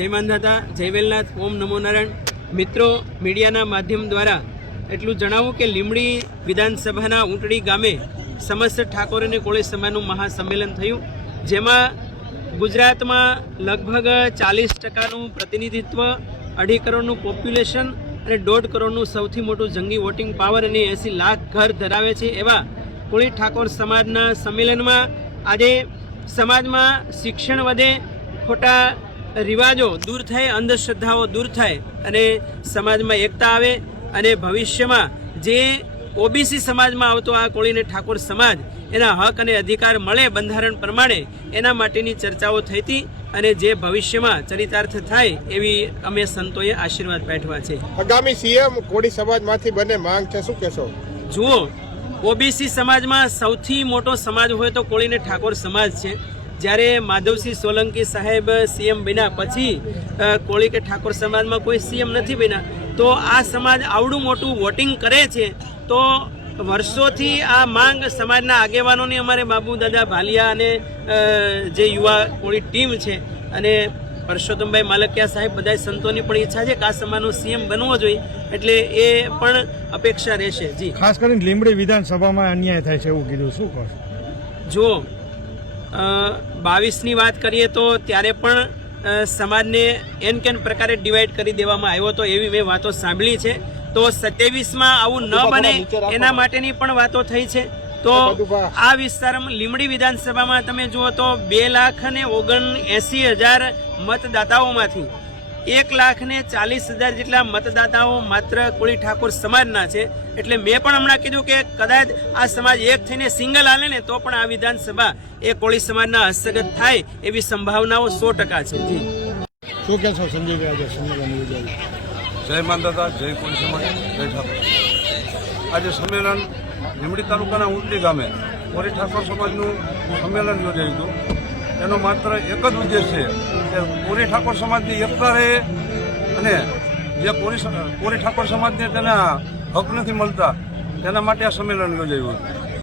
જય માંધાતા, જય વેલનાથ, ઓમ નમો નારાયણ। મિત્રો, મીડિયાના માધ્યમ દ્વારા એટલું જણાવું કે લીંબડી વિધાનસભાના ઊંટડી ગામે સમસ્ત ઠાકોર અને કોળી સમાજનું મહાસંમેલન થયું, જેમાં ગુજરાતમાં લગભગ 40%નું પ્રતિનિધિત્વ, 2.5 કરોડનું પોપ્યુલેશન અને 1.5 કરોડનું સૌથી મોટું જંગી વોટિંગ પાવર અને 80 લાખ ઘર ધરાવે છે એવા કોળી ઠાકોર સમાજના સંમેલનમાં આજે સમાજમાં શિક્ષણ વધે, ખોટા રિવાજો દૂર થાય, અંધશ્રદ્ધાઓ દૂર થાય અને સમાજમાં એકતા આવે અને ભવિષ્યમાં જે ઓબીસી સમાજમાં આવતો આ કોળી અને ઠાકોર સમાજ એના હક અને અધિકાર મળે બંધારણ પ્રમાણે, એના માટેની ચર્ચાઓ થઈ હતી અને જે ભવિષ્યમાં ચરિતાર્થ થાય એવી અમે સંતોએ આશીર્વાદ પાઠવ્યા છે। આગામી સીએમ કોળી સમાજમાંથી બને માંગ છે, શું કહેશો? જુઓ, ઓબીસી સમાજમાં સૌથી મોટો સમાજ હોય તો કોળી અને ઠાકોર સમાજ છે। જ્યારે માધવસિંહ સોલંકી સાહેબ સીએમ બન્યા પછી કોળી કે ઠાકોર સમાજમાં કોઈ સીએમ નથી બન્યા, તો આ સમાજ આવડું મોટું વોટિંગ કરે છે તો વર્ષોથી આ માંગ સમાજના આગેવાનોની, અમારે બાબુ દાદા ભાલિયા અને જે યુવા કોળી ટીમ છે અને પરસોત્તમભાઈ માલકિયા સાહેબ, બધા સંતોની પણ ઈચ્છા છે કે આ સમાજનો સીએમ બનવો જોઈએ, એટલે એ પણ અપેક્ષા રહેશે। જી, ખાસ કરીને લીંબડી વિધાનસભામાં અન્યાય થાય છે એવું કીધું, શું કહો? જુઓ, 22ની વાત કરીએ તો ત્યારે પણ સમાજને એન કેન પ્રકારે ડિવાઈડ કરી દેવામાં આવ્યો હતો, એવી મેં વાતો સાંભળી છે। તો 27માં આવું ન બને એના માટેની પણ વાતો થઈ છે। તો આ વિસ્તારમાં લીંબડી વિધાનસભામાં તમે જુઓ તો 2,79,000 મતદાતાઓમાંથી 1,40,000 જેટલા મતદાતાઓ માત્ર કોળી ઠાકોર સમાજના છે। એટલે મેં પણ હમણાં કીધું કે કદાચ આ સમાજ એક થઈને સિંગલ હાલે ને તો પણ આ વિધાનસભા એ કોળી સમાજના હસ્તગત થાય એવી સંભાવનાઓ 100% છે। જી, શું કહેશો સંજયભાઈ? જય માંધાતા, જય કોળી સમાજ, જય ઠાકોર। આજે સંમેલન લીંબડી તાલુકાના ઊંટડી ગામે કોળી ઠાકોર સમાજનું સંમેલન યોજાયું હતું। એનો માત્ર એક જ ઉદ્દેશ છે કે કોળી ઠાકોર સમાજની એકતા રહે અને જે કોળી ઠાકોર સમાજને તેના હક નથી મળતા તેના માટે આ સંમેલન યોજાયું હતું।